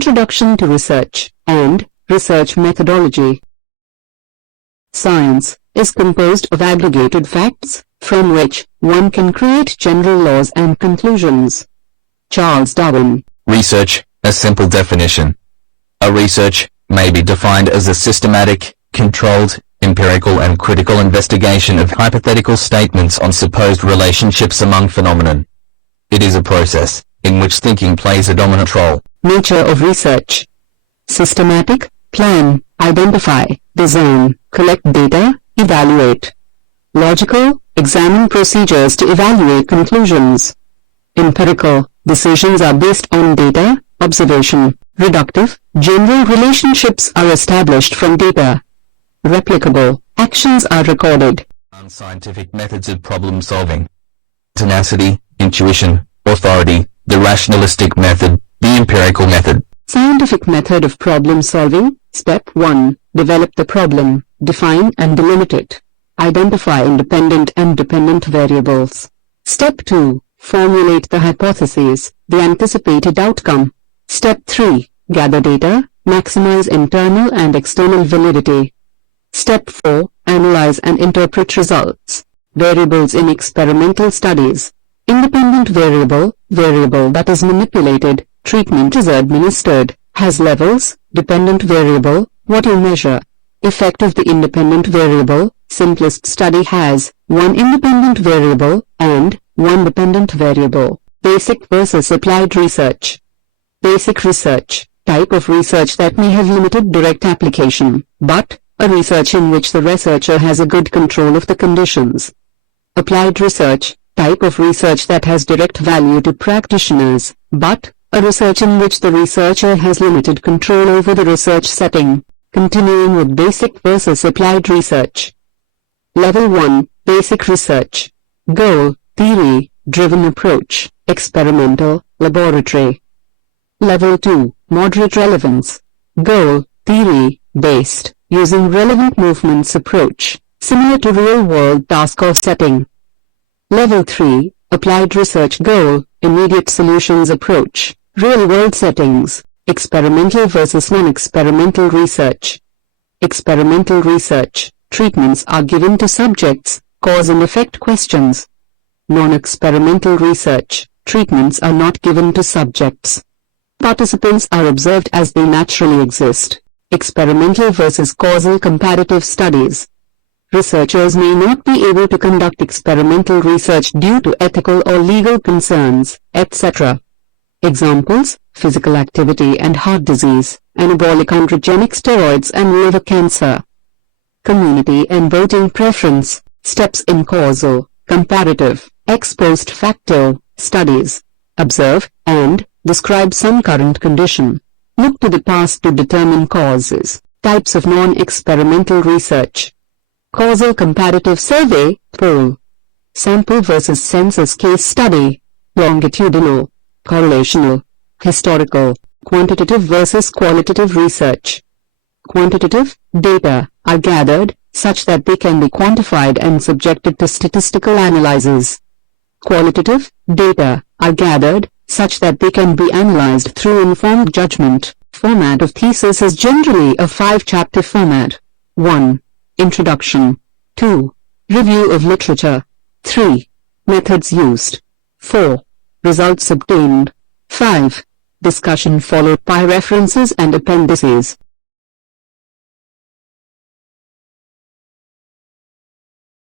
Introduction to Research and Research Methodology. Science is composed of aggregated facts, from which one can create general laws and conclusions. Charles Darwin. Research, a simple definition. A research may be defined as a systematic, controlled, empirical and critical investigation of hypothetical statements on supposed relationships among phenomena. It is a process in which thinking plays a dominant role. Nature of research. Systematic, plan, identify, design, collect data, evaluate. Logical, examine procedures to evaluate conclusions. Empirical, decisions are based on data, observation. Reductive, general relationships are established from data. Replicable, actions are recorded. Unscientific methods of problem solving. Tenacity, intuition, authority, the rationalistic method, the empirical method. Scientific method of problem solving. Step 1. Develop the problem, define and delimit it. Identify independent and dependent variables. Step 2. Formulate the hypotheses, the anticipated outcome. Step 3. Gather data, maximize internal and external validity. Step 4. Analyze and interpret results. Variables in experimental studies. Independent variable, variable that is manipulated, treatment is administered, has levels. Dependent variable, what you measure. Effect of the independent variable, simplest study has one independent variable and one dependent variable. Basic versus applied research. Basic research, type of research that may have limited direct application, but a research in which the researcher has a good control of the conditions. Applied research, type of research that has direct value to practitioners, but a research in which the researcher has limited control over the research setting. Continuing with basic versus applied research. Level 1, Basic Research. Goal, theory, driven approach, experimental, laboratory. Level 2, Moderate Relevance. Goal, theory, based, using relevant movements approach, similar to real-world task or setting. Level 3, Applied Research. Goal, immediate solutions approach, real-world settings, experimental versus non-experimental research. Experimental research, treatments are given to subjects, cause and effect questions. Non-experimental research, treatments are not given to subjects. Participants are observed as they naturally exist. Experimental versus causal comparative studies. Researchers may not be able to conduct experimental research due to ethical or legal concerns, etc. Examples: physical activity and heart disease, anabolic androgenic steroids and liver cancer. Community and voting preference, steps in causal, comparative, ex post facto studies. Observe and describe some current condition. Look to the past to determine causes. Types of non-experimental research. Causal comparative survey, poll. Sample versus census case study. Longitudinal, correlational, historical, quantitative versus qualitative research. Quantitative, data are gathered such that they can be quantified and subjected to statistical analysis. Qualitative, data are gathered such that they can be analyzed through informed judgment. Format of thesis is generally a 5-chapter format. 1. Introduction. 2. Review of literature. 3. Methods used. 4. Results obtained. 5. Discussion followed by references and appendices.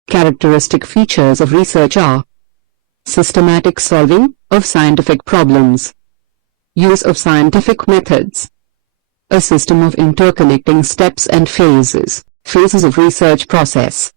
Characteristic features of research are: systematic solving of scientific problems, use of scientific methods, a system of interconnecting steps and phases. Phases of research process.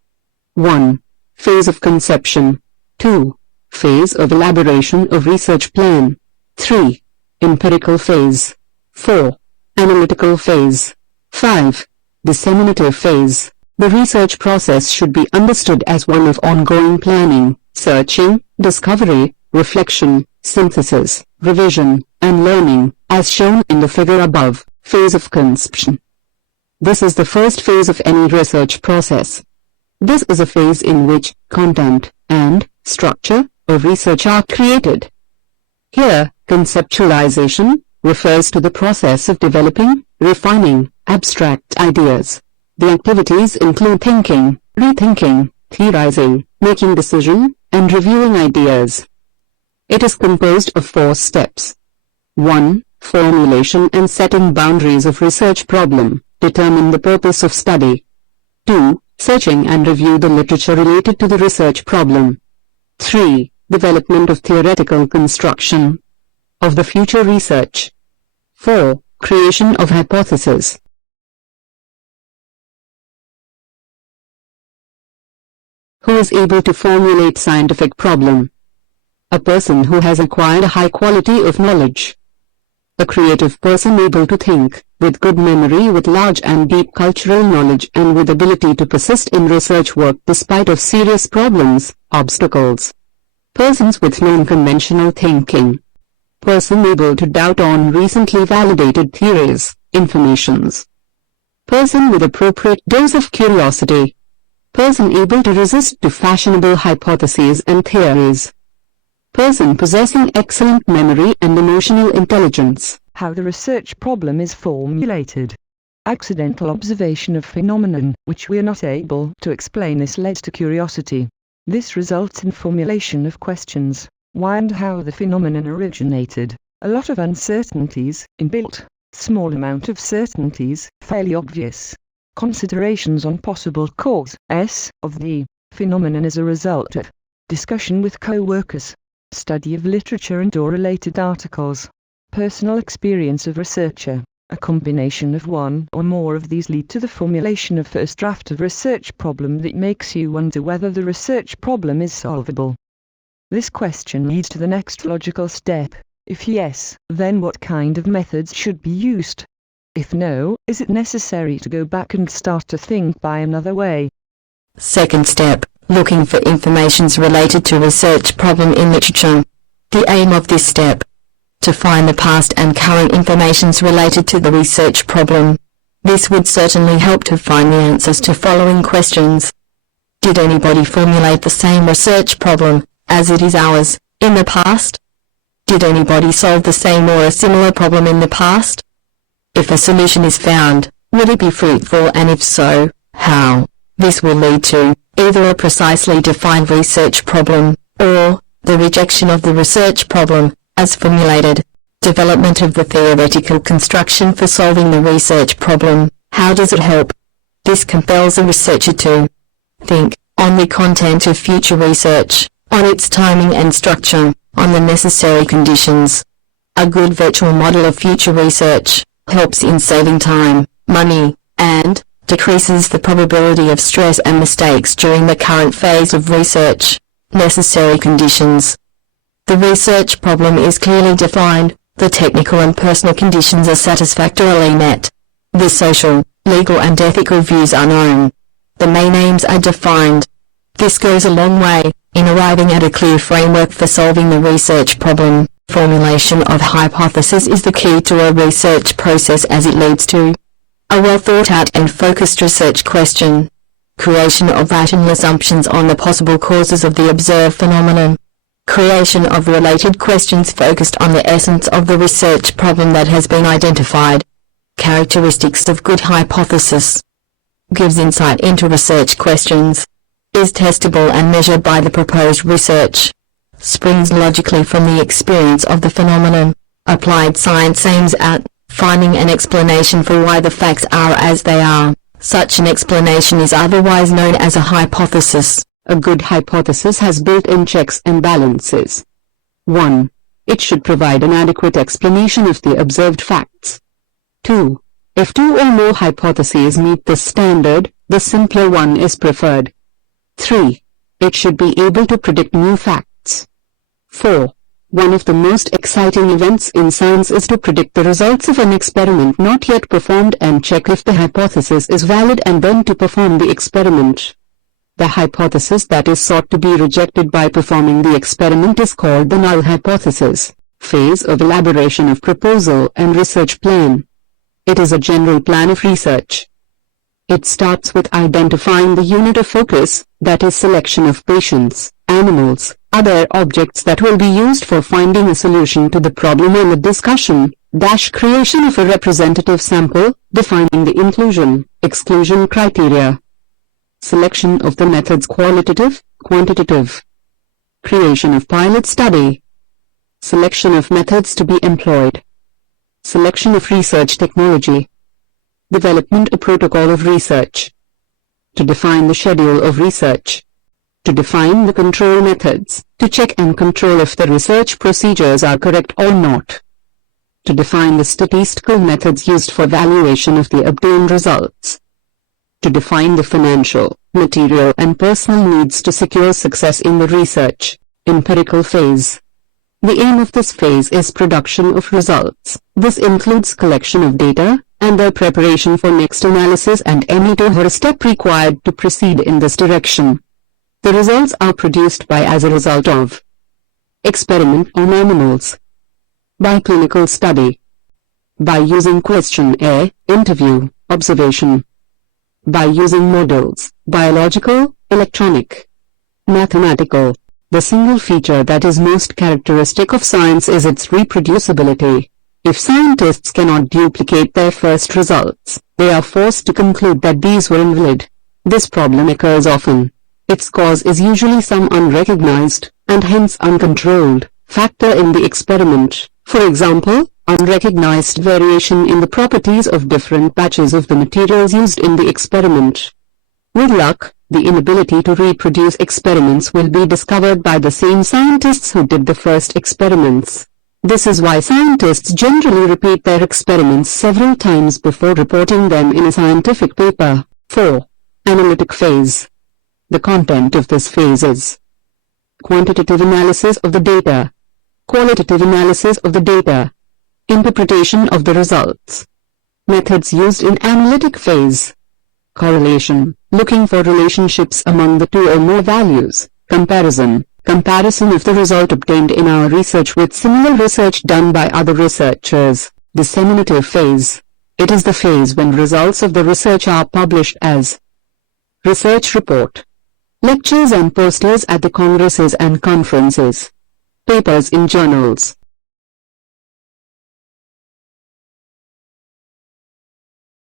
1. Phase of conception. 2. Phase of elaboration of research plan. 3. Empirical phase. 4. Analytical phase. 5. Disseminative phase. The research process should be understood as one of ongoing planning, searching, discovery, reflection, synthesis, revision, and learning, as shown in the figure above. Phase of conception. This is the first phase of any research process. This is a phase in which content and structure of research are created. Here, conceptualization, refers to the process of developing, refining, abstract ideas. The activities include thinking, rethinking, theorizing, making decision, and reviewing ideas. It is composed of 4 steps. 1. Formulation and setting boundaries of research problem. Determine the purpose of study. 2. Searching and review the literature related to the research problem. 3. Development of theoretical construction of the future research. 4. Creation of hypothesis. Who is able to formulate scientific problem? A person who has acquired a high quality of knowledge. A creative person able to think, with good memory, with large and deep cultural knowledge, and with ability to persist in research work despite of serious problems, obstacles. Persons with non-conventional thinking. Person able to doubt on recently validated theories, informations. Person with appropriate dose of curiosity. Person able to resist to fashionable hypotheses and theories. Person possessing excellent memory and emotional intelligence. How the research problem is formulated. Accidental observation of phenomenon which we are not able to explain is led to curiosity. This results in formulation of questions, why and how the phenomenon originated. A lot of uncertainties, inbuilt, small amount of certainties, fairly obvious. Considerations on possible cause of the phenomenon as a result of discussion with co-workers, study of literature and or related articles, personal experience of researcher. A combination of one or more of these lead to the formulation of first draft of research problem that makes you wonder whether the research problem is solvable. This question leads to the next logical step. If yes, then what kind of methods should be used? If no, is it necessary to go back and start to think by another way? Second step, looking for informations related to research problem in literature. The aim of this step, to find the past and current informations related to the research problem. This would certainly help to find the answers to following questions. Did anybody formulate the same research problem, as it is ours, in the past? Did anybody solve the same or a similar problem in the past? If a solution is found, would it be fruitful, and if so, how? This will lead to either a precisely defined research problem, or the rejection of the research problem, as formulated. Development of the theoretical construction for solving the research problem. How does it help? This compels a researcher to think on the content of future research, on its timing and structure, on the necessary conditions. A good virtual model of future research helps in saving time, money, and decreases the probability of stress and mistakes during the current phase of research. Necessary conditions. The research problem is clearly defined, the technical and personal conditions are satisfactorily met. The social, legal and ethical views are known. The main aims are defined. This goes a long way in arriving at a clear framework for solving the research problem. Formulation of hypothesis is the key to a research process as it leads to a well thought out and focused research question. Creation of rational assumptions on the possible causes of the observed phenomenon. Creation of related questions focused on the essence of the research problem that has been identified. Characteristics of good hypothesis. Gives insight into research questions. Is testable and measured by the proposed research. Springs logically from the experience of the phenomenon. Applied science aims at finding an explanation for why the facts are as they are. Such an explanation is otherwise known as a hypothesis. A good hypothesis has built-in checks and balances. 1. It should provide an adequate explanation of the observed facts. 2. If 2 or more hypotheses meet this standard, the simpler one is preferred. 3. It should be able to predict new facts. 4. One of the most exciting events in science is to predict the results of an experiment not yet performed and check if the hypothesis is valid and then to perform the experiment. The hypothesis that is sought to be rejected by performing the experiment is called the null hypothesis. Phase of elaboration of proposal and research plan. It is a general plan of research. It starts with identifying the unit of focus, that is selection of patients, animals, other objects that will be used for finding a solution to the problem and the discussion, Creation of a representative sample, defining the inclusion, exclusion criteria. Selection of the methods qualitative, quantitative. Creation of pilot study. Selection of methods to be employed. Selection of research technology. Development of protocol of research. To define the schedule of research. To define the control methods, to check and control if the research procedures are correct or not. To define the statistical methods used for valuation of the obtained results. To define the financial, material and personal needs to secure success in the research, empirical phase. The aim of this phase is production of results. This includes collection of data, and their preparation for next analysis and any to her step required to proceed in this direction. The results are produced by as a result of experiment on animals, by clinical study, by using questionnaire, interview, observation, by using models, biological, electronic, mathematical. The single feature that is most characteristic of science is its reproducibility. If scientists cannot duplicate their first results, they are forced to conclude that these were invalid. This problem occurs often. Its cause is usually some unrecognized, and hence uncontrolled, factor in the experiment. For example, unrecognized variation in the properties of different batches of the materials used in the experiment. With luck, the inability to reproduce experiments will be discovered by the same scientists who did the first experiments. This is why scientists generally repeat their experiments several times before reporting them in a scientific paper. 4. Analytic phase. The content of this phase is quantitative analysis of the data, qualitative analysis of the data, interpretation of the results. Methods used in analytic phase. Correlation, looking for relationships among the two or more values. Comparison of the result obtained in our research with similar research done by other researchers. Disseminative phase. It is the phase when results of the research are published as research report, lectures and posters at the congresses and conferences, papers in journals,